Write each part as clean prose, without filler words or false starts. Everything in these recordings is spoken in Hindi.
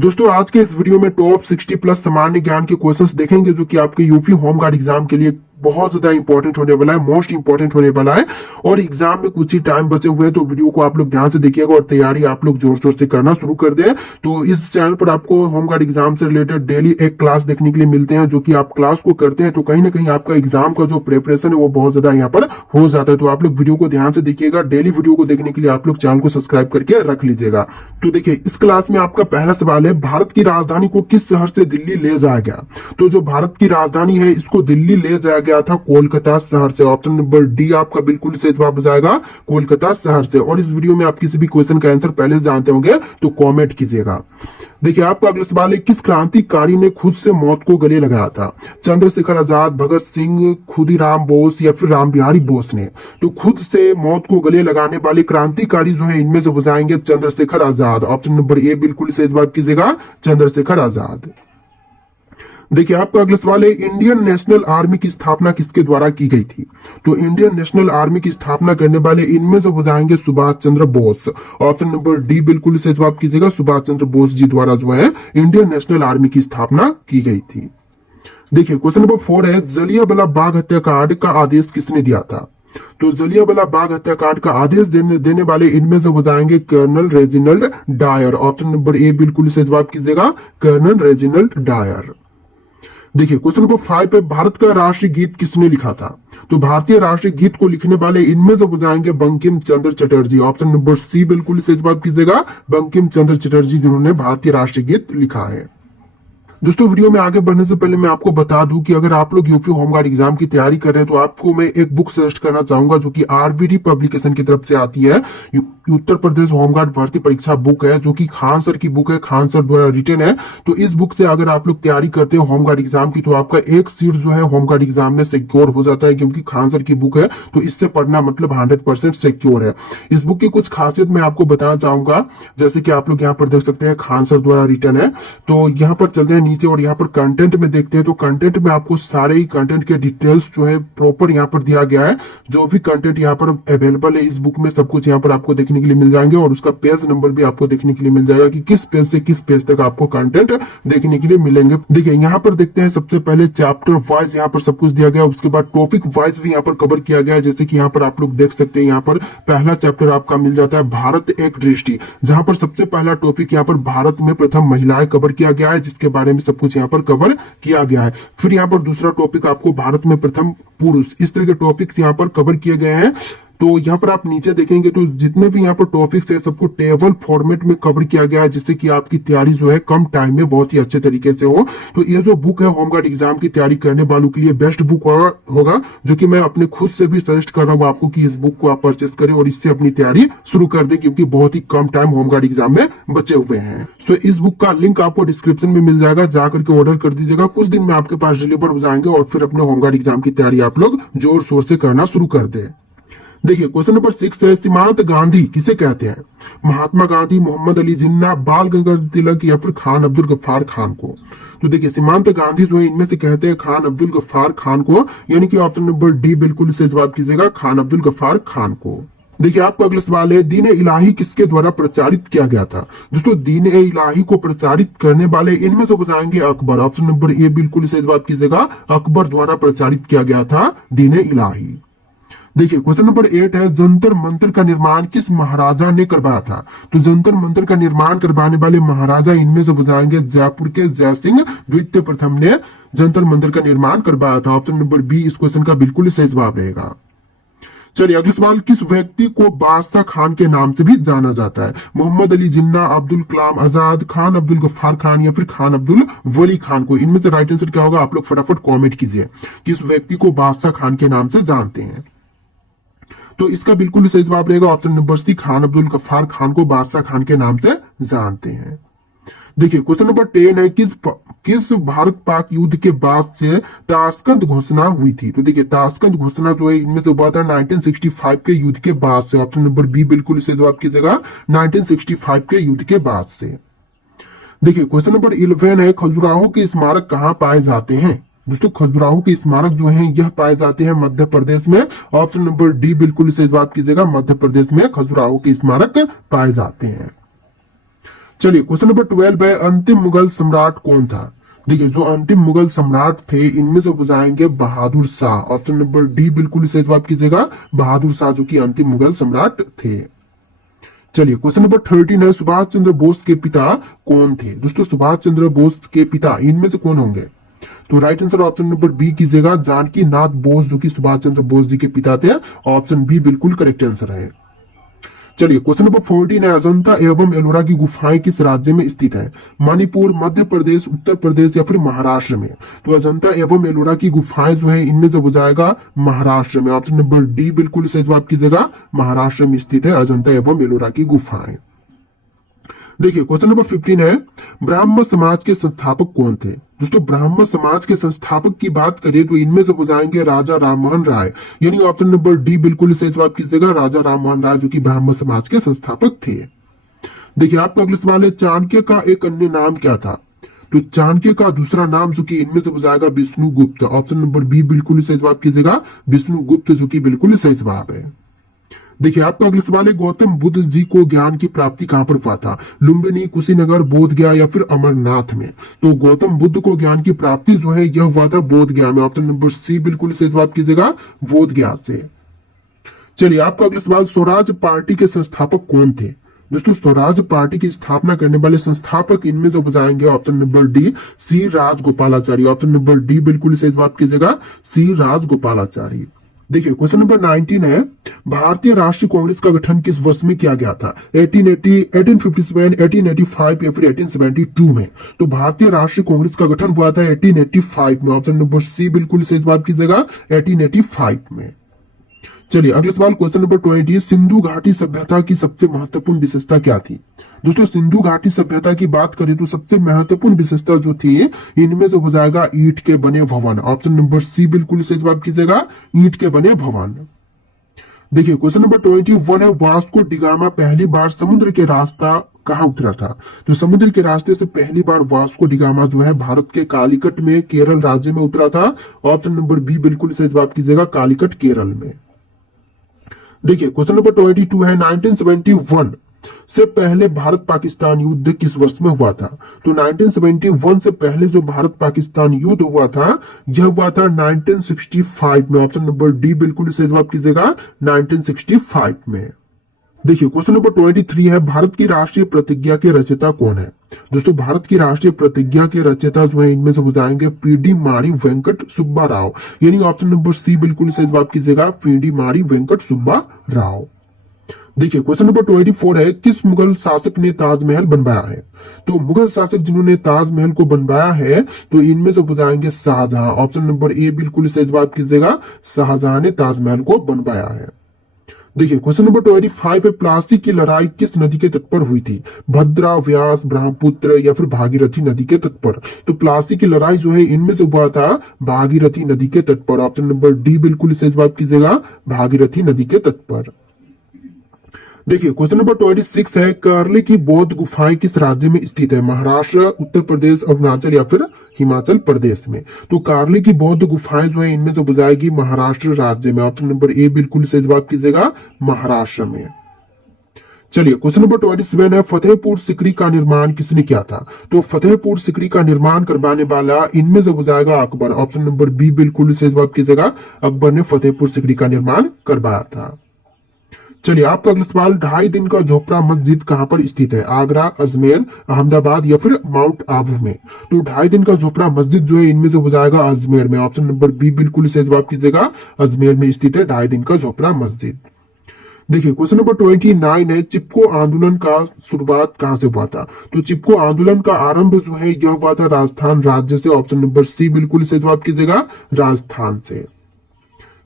दोस्तों आज के इस वीडियो में टॉप 60 प्लस सामान्य ज्ञान के क्वेश्चंस देखेंगे जो कि आपके यूपी होमगार्ड एग्जाम के लिए बहुत ज्यादा इंपॉर्टेंट होने वाला है, मोस्ट इंपॉर्टेंट होने वाला है। और एग्जाम में कुछ ही टाइम बचे हुए हैं तो वीडियो को आप लोग ध्यान से देखिएगा और तैयारी आप लोग जोर शोर से करना शुरू कर दें। तो इस चैनल पर आपको होमगार्ड एग्जाम से रिलेटेड डेली एक क्लास देखने के लिए मिलते हैं, जो कि आप क्लास को करते हैं तो कहीं ना कहीं आपका एग्जाम का जो प्रिपरेशन है वो बहुत ज्यादा यहाँ पर हो जाता है। तो आप लोग वीडियो को ध्यान से देखिएगा। डेली वीडियो को देखने के लिए आप लोग चैनल को सब्सक्राइब करके रख लीजिएगा। तो देखिए इस क्लास में आपका पहला सवाल है, भारत की राजधानी को किस शहर से दिल्ली ले जाया गया? तो जो भारत की राजधानी है इसको दिल्ली ले जाया गया था कोलकाता शहर से। ऑप्शन नंबर डी आपका बिल्कुल सही जवाब हो जाएगा, कोलकाता शहर से। और इस वीडियो में आप किसी भी क्वेश्चन का आंसर पहले से जानते होंगे तो कमेंट कीजिएगा। देखिए आपका अगला सवाल है, किस क्रांतिकारी ने खुद से मौत को गले लगाया था? चंद्रशेखर आजाद, भगत सिंह, खुदीराम बोस या फिर राम बिहारी बोस ने? तो खुद से मौत को गले लगाने वाले क्रांतिकारी जो है इनमें से हो जाएंगे Chandrashekhar Azad. Option number A बिल्कुल सही जवाब कीजिएगा, चंद्रशेखर आजाद। देखिए आपका अगला सवाल है, इंडियन नेशनल आर्मी की स्थापना किसके द्वारा की गई थी? तो इंडियन नेशनल आर्मी की स्थापना करने वाले इनमें से हो जाएंगे Subhash Chandra Bose. Option number D बिल्कुल सही जवाब कीजिएगा, सुभाष चंद्र बोस जी द्वारा जो है इंडियन नेशनल आर्मी की स्थापना की गई थी। देखिए क्वेश्चन नंबर 4 है, जलियांवाला बाग हत्याकांड का आदेश किसने दिया था? तो जलियांवाला बाग हत्याकांड का आदेश देने वाले इनमें से हो जाएंगे colonel Reginald Dyer. Option number A बिल्कुल सही जवाब कीजिएगा, कर्नल रेजिनल्ड डायर। देखिए क्वेश्चन नंबर 5 पे, भारत का राष्ट्रीय गीत किसने लिखा था? तो भारतीय राष्ट्रीय गीत को लिखने वाले इनमें से हो जाएंगे बंकिम चंद्र चटर्जी। ऑप्शन नंबर सी बिल्कुल सही जवाब कीजिएगा, बंकिम चंद्र चटर्जी जिन्होंने भारतीय राष्ट्रीय गीत लिखा है। दोस्तों वीडियो में आगे बढ़ने से पहले मैं आपको बता दूं कि अगर आप लोग यूपी होमगार्ड एग्जाम की तैयारी कर रहे हैं तो आपको मैं एक बुक सजेस्ट करना चाहूंगा जो कि आरवीडी पब्लिकेशन की तरफ से आती है। उत्तर प्रदेश होमगार्ड भर्ती परीक्षा बुक है जो कि खान सर की बुक है, खान सर द्वारा रिटन है। तो इस बुक से अगर आप लोग तैयारी करते हैं होमगार्ड एग्जाम की तो आपका एक सीट जो है होमगार्ड एग्जाम में सिक्योर हो जाता है, क्योंकि खान सर की बुक है तो इससे पढ़ना मतलब 100% सिक्योर है। इस बुक की कुछ खासियत मैं आपको बताना चाहूंगा, जैसे कि आप लोग यहाँ पर देख सकते हैं खान सर द्वारा रिटन है। तो यहाँ पर चलते हैं नीचे और यहाँ पर कंटेंट में देखते हैं तो कंटेंट में आपको सारे ही कंटेंट के डिटेल्स जो है प्रॉपर यहाँ पर दिया गया है। जो भी कंटेंट यहाँ पर अवेलेबल है इस बुक में सब कुछ यहाँ पर आपको देखने के लिए मिल जाएंगे और उसका पेज नंबर भी आपको देखने के लिए मिल जाएगा कि किस पेज से किस पेज तक आपको कंटेंट देखने के लिए मिलेंगे। देखिए यहाँ पर देखते हैं सबसे पहले चैप्टर वाइज यहाँ पर सब कुछ दिया गया, उसके बाद टॉपिक वाइज भी यहाँ पर कवर किया गया है। जैसे कि यहाँ पर आप लोग देख सकते हैं यहाँ पर पहला चैप्टर आपका मिल जाता है भारत एक दृष्टि, जहां पर सबसे पहला टॉपिक यहाँ पर भारत में प्रथम महिलाएं कवर किया गया है, जिसके बारे में सब कुछ यहाँ पर कवर किया गया है। फिर यहाँ पर दूसरा टॉपिक आपको भारत में प्रथम पुरुष, इस तरह के टॉपिक्स यहाँ पर कवर किए गए हैं। तो यहाँ पर आप नीचे देखेंगे तो जितने भी यहाँ पर टॉपिक्स है सबको टेबल फॉर्मेट में कवर किया गया है, जिससे कि आपकी तैयारी जो है कम टाइम में बहुत ही अच्छे तरीके से हो। तो ये जो बुक है होमगार्ड एग्जाम की तैयारी करने वालों के लिए बेस्ट बुक होगा, जो कि मैं अपने खुद से भी सजेस्ट कर रहा हूँ आपको कि इस बुक को आप परचेस करें और इससे अपनी तैयारी शुरू कर दे, क्योंकि बहुत ही कम टाइम होमगार्ड एग्जाम में बचे हुए हैं। सो इस बुक का लिंक आपको डिस्क्रिप्शन में मिल जाएगा, जाकर के ऑर्डर कर दीजिएगा। कुछ दिन में आपके पास डिलीवर हो जाएंगे और फिर अपने होमगार्ड एग्जाम की तैयारी आप लोग जोर शोर से करना शुरू कर दे। देखिए क्वेश्चन नंबर 6 है, सीमांत गांधी किसे कहते हैं? महात्मा गांधी, मोहम्मद अली जिन्ना, बाल गंगाधर तिलक या फिर खान अब्दुल गफ्फार खान को? तो देखिए सीमांत गांधी जो है इनमें से कहते हैं खान अब्दुल गफ्फार खान को, यानी कि ऑप्शन नंबर डी बिल्कुल सही जवाब कीजिएगा, खान अब्दुल गफ्फार खान को। देखिए आपका अगला सवाल है, दीन ए इलाही किसके द्वारा प्रचारित किया गया था? दोस्तों दीन ए इलाही को प्रचारित करने वाले इनमें से बताएंगे अकबर। ऑप्शन नंबर ए बिल्कुल सही जवाब कीजिएगा, अकबर द्वारा प्रचारित किया गया था दीन ए इलाही। देखिए क्वेश्चन नंबर 8 है, जंतर मंतर का निर्माण किस महाराजा ने करवाया था? तो जंतर मंतर का निर्माण करवाने वाले महाराजा इनमें से बताएंगे जयपुर के जय सिंह द्वितीय प्रथम ने जंतर मंतर का निर्माण करवाया था। ऑप्शन नंबर बी इस क्वेश्चन का बिल्कुल सही जवाब रहेगा। चलिए अगला सवाल, किस व्यक्ति को बादशाह खान के नाम से भी जाना जाता है? मोहम्मद अली जिन्ना, अब्दुल कलाम आजाद, खान अब्दुल गफ्फार खान या फिर खान अब्दुल वली खान को? इनमें से राइट आंसर क्या होगा आप लोग फटाफट कमेंट कीजिए, किस व्यक्ति को बादशाह खान के नाम से जानते हैं? तो इसका बिल्कुल सही जवाब रहेगा option number C, Khan Abdul Ghaffar Khan को बादशाह खान के नाम से जानते हैं। देखिए क्वेश्चन नंबर 10 है, किस भारत पाक युद्ध के बाद से ताशकंद घोषणा हुई थी? तो देखिए ताशकंद घोषणा जो है इनमें से हुआ था 1965 के युद्ध के बाद से। ऑप्शन नंबर बी बिल्कुल सही जवाब कीजिएगा, 1965 के युद्ध के बाद से। देखिए क्वेश्चन नंबर 11 है, खजुराहो के स्मारक कहाँ पाए जाते हैं? दोस्तों खजुराहो के स्मारक जो हैं यह पाए जाते हैं मध्य प्रदेश में। ऑप्शन नंबर डी बिल्कुल सही जवाब कीजिएगा, मध्य प्रदेश में खजुराहो के स्मारक पाए जाते हैं। चलिए क्वेश्चन नंबर 12 है, अंतिम मुगल सम्राट कौन था? देखिए जो अंतिम मुगल सम्राट थे इनमें से बुझाएंगे Bahadur Shah. Option number D बिल्कुल सही जवाब कीजिएगा, बहादुर शाह जो कि अंतिम मुगल सम्राट थे। चलिए क्वेश्चन नंबर 13 है, सुभाष चंद्र बोस के पिता कौन थे? दोस्तों सुभाष चंद्र बोस के पिता इनमें से कौन होंगे? तो right answer option number B कीजिएगा, जानकी नाथ बोस जो कि सुभाष चंद्र बोस जी के पिता थे। ऑप्शन बी बिल्कुल करेक्ट आंसर है। चलिए क्वेश्चन नंबर 14 है, अजंता एवं एलोरा की गुफाएं किस राज्य में स्थित है? मणिपुर, मध्य प्रदेश, उत्तर प्रदेश या फिर महाराष्ट्र में? तो अजंता एवं एलोरा की गुफाएं जो है इनमें से हो जाएगा महाराष्ट्र में। ऑप्शन नंबर डी बिल्कुल सही जवाब कीजिएगा, महाराष्ट्र में स्थित है अजंता एवं एलोरा की गुफाएं। देखिए क्वेश्चन नंबर 15 है, ब्राह्मण समाज के संस्थापक कौन थे? दोस्तों ब्राह्मण समाज के संस्थापक की बात करें तो इनमें से हो जाएंगे राजा राममोहन राय, यानी ऑप्शन नंबर डी बिल्कुल सही जवाब कीजिएगा, राजा राममोहन राय जो कि ब्राह्मण समाज के संस्थापक थे। देखिए आपका अगला सवाल है, चाणक्य का एक अन्य नाम क्या था? तो चाणक्य का दूसरा नाम जो कि इनमें से हो जाएगा विष्णुगुप्त। ऑप्शन नंबर बी बिल्कुल सही जवाब कीजिएगा, विष्णुगुप्त जो कि बिल्कुल सही जवाब है। देखिए आपका अगला सवाल है, गौतम बुद्ध जी को ज्ञान की प्राप्ति कहां पर हुआ था? लुम्बिनी, कुशीनगर, बोध गया या फिर अमरनाथ में? तो गौतम बुद्ध को ज्ञान की प्राप्ति जो है यह हुआ था बोध गया में। ऑप्शन नंबर सी बिल्कुल सही जवाब कीजिएगा, बोध गया से। चलिए आपका अगला सवाल, स्वराज पार्टी के संस्थापक कौन थे? दोस्तों स्वराज पार्टी की स्थापना करने वाले संस्थापक इनमें से हो जाएंगे option number D C Rajagopalachari. Option number D बिल्कुल सही जवाब कीजिएगा, सी राजगोपालाचारी। देखिए क्वेश्चन नंबर 19 है, भारतीय राष्ट्रीय कांग्रेस का गठन किस वर्ष में किया गया था? 1880, 1857, 1885 या फिर 1872 में? तो भारतीय राष्ट्रीय कांग्रेस का गठन हुआ था 1885 में। ऑप्शन नंबर सी बिल्कुल सही जवाब कीजिएगा, 1885 में। चलिए अगला सवाल क्वेश्चन नंबर 20, सिंधु घाटी सभ्यता की सबसे महत्वपूर्ण विशेषता क्या थी? दोस्तों सिंधु घाटी सभ्यता की बात करें तो सबसे महत्वपूर्ण विशेषता जो थी इनमें से हो जाएगा ईंट के बने भवन। ऑप्शन नंबर सी बिल्कुल सही जवाब कीजिएगा, ईंट के बने भवन। देखिए क्वेश्चन नंबर 21 है, वास्को डिगामा पहली बार समुद्र के रास्ता कहाँ उतरा था? तो समुद्र के रास्ते से पहली बार वास्को डिगामा जो है भारत के कालीकट में केरल राज्य में उतरा था। ऑप्शन नंबर बी बिल्कुल सही जवाब कीजिएगा, कालीकट केरल में। देखिए क्वेश्चन नंबर 22 है, 1971 से पहले भारत पाकिस्तान युद्ध किस वर्ष में हुआ था? तो 1971 से पहले जो भारत पाकिस्तान युद्ध हुआ था यह हुआ था 1965 में। ऑप्शन नंबर डी बिल्कुल सही जवाब कीजिएगा, 1965 में। देखिए क्वेश्चन नंबर 23 है, भारत की राष्ट्रीय प्रतिज्ञा के रचयिता कौन है? दोस्तों भारत की राष्ट्रीय प्रतिज्ञा के रचयिता जो है इनमें से हो जाएंगे पीडी मारी वेंकट सुब्बा राव, यानी ऑप्शन नंबर सी बिल्कुल सही जवाब कीजिएगा, पीडी मारी वेंकट सुब्बा राव। देखिए क्वेश्चन नंबर 24 है, किस मुगल शासक ने ताजमहल बनवाया है? तो मुगल शासक जिन्होंने ताजमहल को बनवाया है तो इनमें से हो जाएंगे शाहजहां। ऑप्शन नंबर ए बिल्कुल सही जवाब कीजिएगा, शाहजहां ने ताजमहल को बनवाया है। देखिए क्वेश्चन नंबर 25 है, प्लासी की लड़ाई किस नदी के तट पर हुई थी? भद्रा, व्यास, ब्रह्मपुत्र या फिर भागीरथी नदी के तट पर? तो प्लासी की लड़ाई जो है इनमें से हुआ था भागीरथी नदी के तट पर। ऑप्शन नंबर डी बिल्कुल सही जवाब कीजिएगा, भागीरथी नदी के तट पर। देखिए क्वेश्चन नंबर 26 है, कार्ले की बौद्ध गुफाएं किस राज्य में स्थित है? महाराष्ट्र, उत्तर प्रदेश, अरुणाचल या फिर हिमाचल प्रदेश में? तो कार्ले की बौद्ध गुफाएं जो है इनमें से हो जाएगी महाराष्ट्र राज्य में। ऑप्शन नंबर ए बिल्कुल सही जवाब कीजिएगा, महाराष्ट्र में। चलिए क्वेश्चन नंबर 27 है, फतेहपुर सिकरी का निर्माण किसने किया था? तो फतेहपुर सिकरी का निर्माण करवाने वाला इनमें से हो जाएगा अकबर। ऑप्शन नंबर बी बिल्कुल सही जवाब कीजिएगा, अकबर ने फतेहपुर सिकरी का निर्माण करवाया था। चलिए आपका अगला सवाल, 2.5 दिन का झोपड़ा मस्जिद कहां पर स्थित है? आगरा, अजमेर, अहमदाबाद या फिर माउंट आबू में? तो 2.5 दिन का झोपड़ा मस्जिद जो है इनमें से हो जाएगा अजमेर में। ऑप्शन नंबर बी बिल्कुल सही जवाब कीजिएगा, अजमेर में स्थित है 2.5 दिन का झोपड़ा मस्जिद। देखिए क्वेश्चन नंबर 29 है, चिपको आंदोलन का शुरुआत कहां से हुआ था? तो चिपको आंदोलन का आरंभ जो है यह हुआ था राजस्थान राज्य से। ऑप्शन नंबर सी बिल्कुल सही जवाब कीजिएगा, राजस्थान से।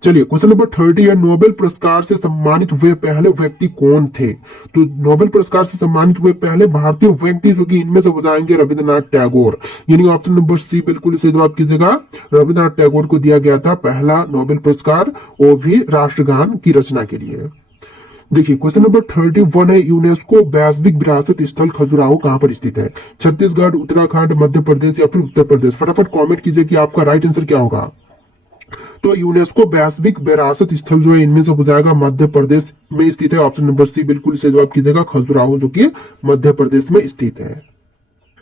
चलिए क्वेश्चन नंबर 30 है, नोबेल पुरस्कार से सम्मानित हुए पहले व्यक्ति कौन थे? तो नोबेल पुरस्कार से सम्मानित हुए पहले भारतीय व्यक्ति जो कि इनमें से हो जाएंगे रविंद्रनाथ टैगोर, यानी ऑप्शन नंबर सी बिल्कुल सही जवाब कीजिएगा, रविंद्रनाथ टैगोर को दिया गया था पहला नोबेल पुरस्कार, वो भी राष्ट्रगान की रचना के लिए। देखिए क्वेश्चन नंबर 31 है, यूनेस्को वैश्विक विरासत स्थल खजुराहो कहां पर स्थित है? छत्तीसगढ़, उत्तराखंड, मध्य प्रदेश या फिर उत्तर प्रदेश? फटाफट कॉमेंट कीजिए कि आपका राइट आंसर क्या होगा। तो यूनेस्को वैश्विक विरासत स्थल जो है इनमें से हो जाएगा मध्य प्रदेश में स्थित है। ऑप्शन नंबर सी बिल्कुल सही जवाब कीजिएगा, खजुराहो जो कि मध्य प्रदेश में स्थित है।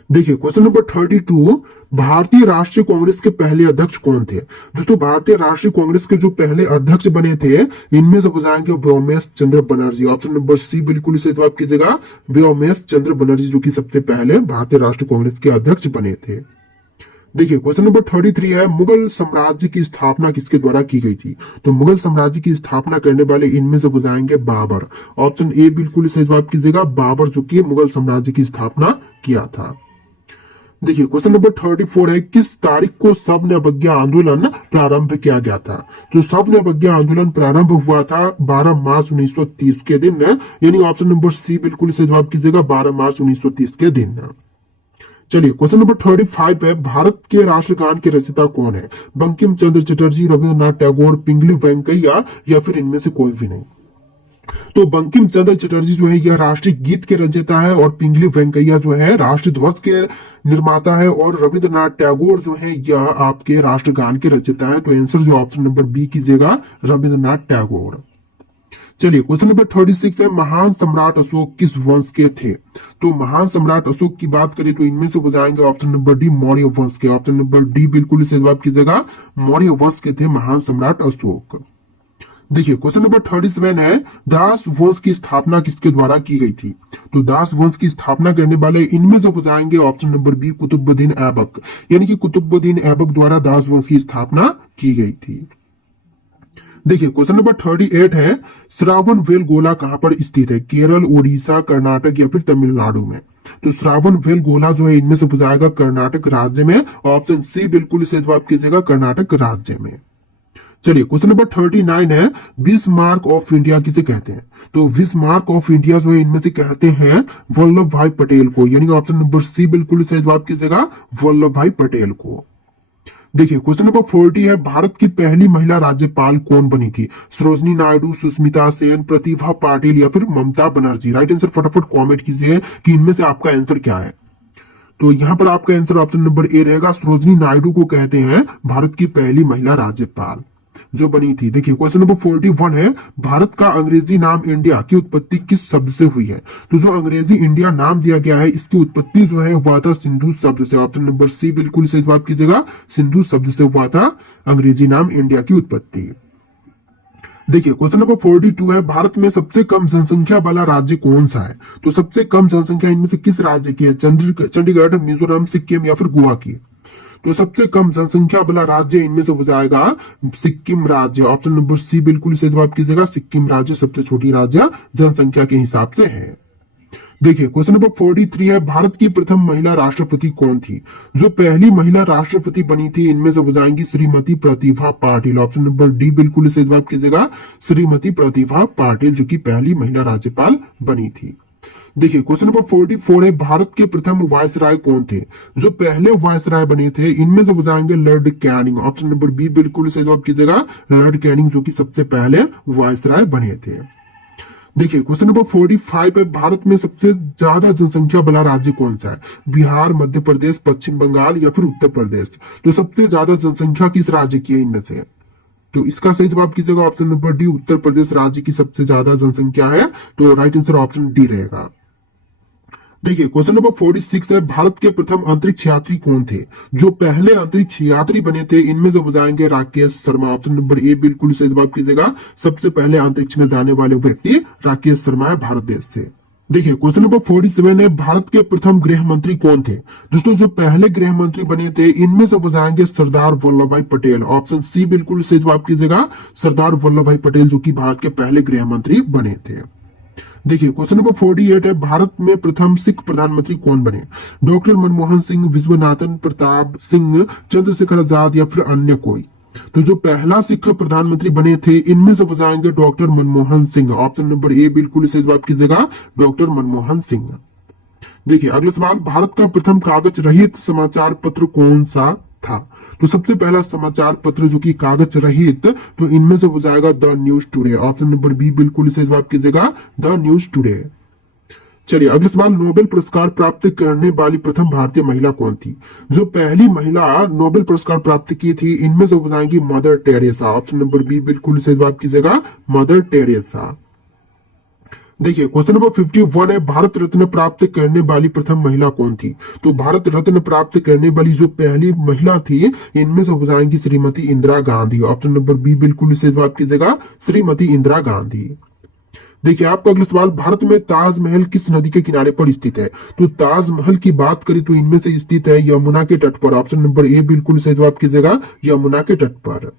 देखिए क्वेश्चन नंबर 32, भारतीय राष्ट्रीय कांग्रेस के पहले अध्यक्ष कौन थे? दोस्तों भारतीय राष्ट्रीय कांग्रेस के जो पहले अध्यक्ष बने थे इनमें से हो जाएंगे व्योमेश चंद्र बनर्जी। ऑप्शन नंबर सी बिल्कुल सही जवाब कीजिएगा, व्योमेश चंद्र बनर्जी जो कि सबसे पहले भारतीय राष्ट्रीय कांग्रेस के अध्यक्ष बने थे। देखिए क्वेश्चन नंबर 33 है, मुगल साम्राज्य की स्थापना किसके द्वारा की गई थी? तो मुगल साम्राज्य की स्थापना करने वाले इनमें से हो जाएंगे बाबर। ऑप्शन ए बिल्कुल सही जवाब कीजिएगा, बाबर जो कि मुगल साम्राज्य की स्थापना किया था। देखिए क्वेश्चन नंबर 34 है, किस तारीख को सविनय अवज्ञा आंदोलन प्रारंभ किया गया था? तो सविनय अवज्ञा आंदोलन प्रारंभ हुआ था 12 मार्च 1930 के दिन, यानी ऑप्शन नंबर सी बिल्कुल सही जवाब कीजिएगा, 12 मार्च 1930 के दिन। चलिए क्वेश्चन नंबर 35 है, भारत के राष्ट्रगान के रचयिता कौन है? बंकिम चंद्र चटर्जी, रविन्द्रनाथ टैगोर, पिंगली वेंकैया या फिर इनमें से कोई भी नहीं? तो बंकिम चंद्र चटर्जी जो है यह राष्ट्रीय गीत के रचयिता है और पिंगली वेंकैया जो है राष्ट्रीय ध्वज के निर्माता है और रविन्द्रनाथ टैगोर जो है यह आपके राष्ट्रगान के रचयिता है। तो आंसर जो ऑप्शन नंबर बी कीजिएगा, रविन्द्रनाथ टैगोर। चलिए क्वेश्चन नंबर 36 है, महान सम्राट अशोक किस वंश के थे? तो महान सम्राट अशोक की बात करें तो इनमें से हो जाएंगे ऑप्शन नंबर डी मौर्य वंश के। ऑप्शन नंबर डी बिल्कुल सही जवाब कीजिएगा, मौर्य वंश के थे महान सम्राट अशोक। देखिए क्वेश्चन नंबर 37 है, दास वंश की स्थापना किसके द्वारा की गई थी? तो दास वंश की स्थापना करने वाले इनमें से हो जाएंगे option number B Qutubuddin Aibak, यानी कि कुतुबुद्दीन ऐबक द्वारा दास वंश की स्थापना की गई थी। देखिए क्वेश्चन नंबर 38 है, श्रावण बेलगोला कहां पर स्थित है? केरल, उड़ीसा, कर्नाटक या फिर तमिलनाडु में? तो श्रावण बेलगोला जो है इनमें से हो जाएगा कर्नाटक राज्य में। ऑप्शन सी बिल्कुल सही जवाब कीजिएगा, कर्नाटक राज्य में। चलिए क्वेश्चन नंबर 39 है, बिस्मार्क ऑफ इंडिया किसे कहते हैं? तो बिस्मार्क ऑफ इंडिया जो है इनमें से कहते हैं वल्लभ भाई पटेल को, यानी ऑप्शन नंबर सी बिल्कुल सही जवाब कीजिएगा, वल्लभ भाई पटेल को। देखिए क्वेश्चन नंबर 40 है, भारत की पहली महिला राज्यपाल कौन बनी थी? सरोजनी नायडू, सुष्मिता सेन, प्रतिभा पाटिल या फिर ममता बनर्जी? राइट आंसर फटाफट कमेंट कीजिए कि इनमें से आपका आंसर क्या है। तो यहाँ पर आपका आंसर ऑप्शन नंबर ए रहेगा, सरोजनी नायडू को कहते हैं भारत की पहली महिला राज्यपाल जो बनी थी। देखिए क्वेश्चन नंबर 41 है, भारत का अंग्रेजी नाम इंडिया की उत्पत्ति किस शब्द से हुई है? तो जो अंग्रेजी इंडिया नाम दिया गया है इसकी उत्पत्ति जो है हुआ था सिंधु शब्द से। ऑप्शन नंबर सी बिल्कुल सही जवाब कीजिएगा, सिंधु शब्द से हुआ था अंग्रेजी नाम इंडिया की उत्पत्ति। देखिए क्वेश्चन नंबर 42 है, भारत में सबसे कम जनसंख्या वाला राज्य कौन सा है? तो सबसे कम जनसंख्या इनमें से किस राज्य की है? चंडीगढ़, मिजोरम, सिक्किम या फिर गोवा की? तो सबसे कम जनसंख्या वाला राज्य इनमें से हो जाएगा सिक्किम राज्य। ऑप्शन नंबर सी बिल्कुल सही जवाब कीजिएगा, सिक्किम राज्य सबसे छोटी राज्य जनसंख्या के हिसाब से है। देखिए क्वेश्चन नंबर 43 है, भारत की प्रथम महिला राष्ट्रपति कौन थी? जो पहली महिला राष्ट्रपति बनी थी इनमें से हो जाएंगी Shrimati Pratibha Patil. Option number D बिल्कुल सही जवाब कीजिएगा, श्रीमती प्रतिभा पाटिल जो कि पहली महिला राज्यपाल बनी थी। देखिए क्वेश्चन नंबर 44 है, भारत के प्रथम वायसराय कौन थे? जो पहले वायसराय बने थे इनमें से हो जाएंगे Lord Canning. Option number B बिल्कुल सही जवाब कीजिएगा, लॉर्ड कैनिंग जो कि सबसे पहले वायसराय बने थे। देखिए क्वेश्चन नंबर 45 है, भारत में सबसे ज्यादा जनसंख्या वाला राज्य कौन सा है? बिहार, मध्य प्रदेश, पश्चिम बंगाल या फिर उत्तर प्रदेश? तो सबसे ज्यादा जनसंख्या किस राज्य की है इनमें से? तो इसका सही जवाब कीजिएगा option number D, Uttar Pradesh राज्य की सबसे ज्यादा जनसंख्या है। तो राइट आंसर ऑप्शन डी रहेगा। देखिए क्वेश्चन नंबर 46 है, भारत के प्रथम अंतरिक्ष यात्री कौन थे? जो पहले अंतरिक्ष यात्री बने थे इनमें से हो जाएंगे Rakesh Sharma. Option number A बिल्कुल सही जवाब कीजिएगा, सबसे पहले अंतरिक्ष में जाने वाले व्यक्ति राकेश शर्मा है भारत देश से। देखिए क्वेश्चन नंबर 47 है, भारत के प्रथम गृह मंत्री कौन थे? दोस्तों जो पहले गृह मंत्री बने थे इनमें से हो जाएंगे सरदार वल्लभ भाई पटेल। ऑप्शन सी बिल्कुल सही जवाब कीजिएगा, सरदार वल्लभ भाई पटेल जो कि भारत के पहले गृह मंत्री बने थे। देखिए क्वेश्चन नंबर 48 है, भारत में प्रथम सिख प्रधानमंत्री कौन बने? डॉक्टर मनमोहन सिंह, विश्वनाथन प्रताप सिंह, चंद्रशेखर आजाद या फिर अन्य कोई? तो जो पहला सिख प्रधानमंत्री बने थे इनमें से हो जाएंगे doctor Manmohan Singh. Option number A बिल्कुल सही जवाब कीजिएगा, डॉक्टर मनमोहन सिंह। देखिए अगला सवाल, भारत का प्रथम कागज रहित समाचार पत्र कौन सा था? तो सबसे पहला समाचार पत्र जो कि कागज रहित, तो इनमें से हो जाएगा The News Today. Option number B बिल्कुल सही जवाब कीजिएगा, द न्यूज टुडे। चलिए अगला सवाल, नोबेल पुरस्कार प्राप्त करने वाली प्रथम भारतीय महिला कौन थी? जो पहली महिला नोबेल पुरस्कार प्राप्त की थी इनमें से बताएंगी Mother Teresa. Option number B बिल्कुल सही जवाब कीजिएगा, मदर टेरेसा। देखिए क्वेश्चन नंबर 51 है, भारत रत्न प्राप्त करने वाली प्रथम महिला कौन थी? तो भारत रत्न प्राप्त करने वाली जो पहली महिला थी इनमें से हो जाएंगी Shrimati Indira Gandhi. Option number B बिल्कुल सही जवाब कीजिएगा, श्रीमती इंदिरा गांधी। देखिए आपका अगला सवाल, भारत में ताजमहल किस नदी के किनारे पर स्थित है? तो ताजमहल की बात करें तो इनमें से स्थित है यमुना के तट पर। ऑप्शन नंबर ए बिल्कुल सही जवाब कीजिएगा, यमुना के तट पर।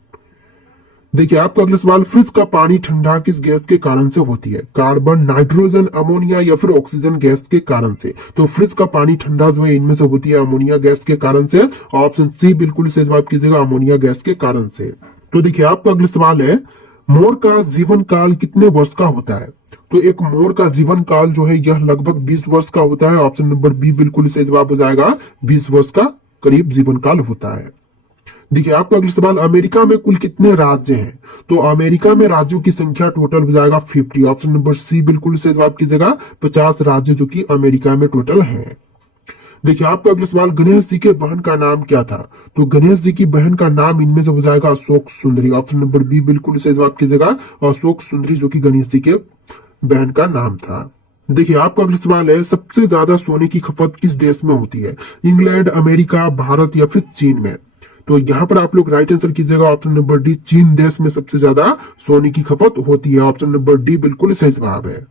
देखिए आपका अगला सवाल, फ्रिज का पानी ठंडा किस गैस के कारण से होती है? कार्बन, नाइट्रोजन, अमोनिया या फिर ऑक्सीजन गैस के कारण से। तो फ्रिज का पानी ठंडा जो है इनमें से होती है अमोनिया गैस के कारण से। ऑप्शन सी बिल्कुल सही जवाब कीजिएगा, अमोनिया गैस के कारण से। तो देखिए आपका अगला सवाल है, मोर का जीवन काल कितने वर्ष का होता है? तो एक मोर का जीवन काल जो है यह लगभग 20 वर्ष का होता है। ऑप्शन नंबर बी बिल्कुल सही जवाब हो जाएगा, 20 वर्ष का करीब जीवन काल होता है। देखिए आपका अगला सवाल, अमेरिका में कुल कितने राज्य हैं? तो अमेरिका में राज्यों की संख्या टोटल हो जाएगा 50। ऑप्शन नंबर सी बिल्कुल सही जवाब कीजिएगा, 50 राज्य जो कि अमेरिका में टोटल हैं। देखिए आपका अगला सवाल, गणेश जी के बहन का नाम क्या था? तो गणेश जी की बहन का नाम इनमें से हो जाएगा अशोक सुंदरी। ऑप्शन नंबर बी बिल्कुल सही जवाब कीजिएगा, अशोक सुंदरी जो कि गणेश जी के बहन का नाम था। देखिए आपका अगला सवाल है, सबसे ज्यादा सोने की खपत किस देश में होती है? इंग्लैंड, अमेरिका, भारत या फिर चीन में? तो यहाँ पर आप लोग राइट आंसर कीजिएगा, ऑप्शन नंबर डी, चीन देश में सबसे ज्यादा सोने की खपत होती है। ऑप्शन नंबर डी बिल्कुल सही जवाब है।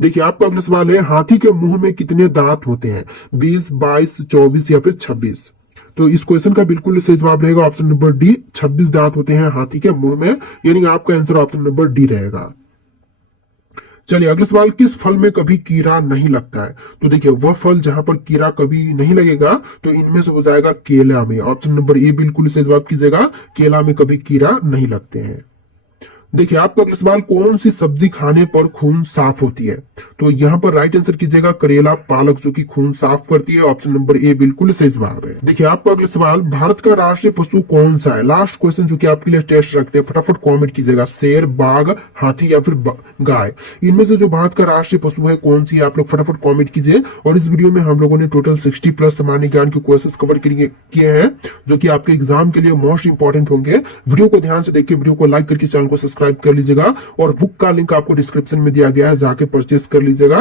देखिए आपका अगला सवाल है, हाथी के मुंह में कितने दांत होते हैं? 20, 22, 24 या फिर 26? तो इस क्वेश्चन का बिल्कुल सही जवाब रहेगा ऑप्शन नंबर डी, 26 दांत होते हैं हाथी के मुंह में, यानी आपका आंसर ऑप्शन नंबर डी रहेगा। चलिए अगला सवाल, किस फल में कभी कीड़ा नहीं लगता है? तो देखिए वह फल जहां पर कीड़ा कभी नहीं लगेगा तो इनमें से हो जाएगा केला में। ऑप्शन नंबर ए बिल्कुल सही जवाब कीजिएगा, केला में कभी कीड़ा नहीं लगते हैं। देखिए आपका अगला सवाल, कौन सी सब्जी खाने पर खून साफ होती है? तो यहाँ पर राइट आंसर कीजिएगा करेला, पालक जो कि खून साफ करती है। ऑप्शन नंबर ए बिल्कुल सही जवाब है। देखिए आपका अगला सवाल, भारत का राष्ट्रीय पशु कौन सा है? लास्ट क्वेश्चन जो कि आपके लिए टेस्ट रखते हैं, फटाफट कमेंट कीजिएगा, शेर, बाघ, हाथी या फिर गाय? इनमें से जो भारत का राष्ट्रीय पशु है कौन सी है? आप लोग फटाफट कॉमेंट कीजिए। और इस वीडियो में हम लोगों ने टोटल 60 प्लस सामान्य ज्ञान के क्वेश्चन कवर किए हैं जो कि आपके एग्जाम के लिए मोस्ट इंपॉर्टेंट होंगे। वीडियो को ध्यान से देखिए, वीडियो को लाइक करके चैनल को सब्सक्राइब कर लीजिएगा और बुक का लिंक आपको डिस्क्रिप्शन में दिया गया है, जाके परचेस कर लीजिएगा।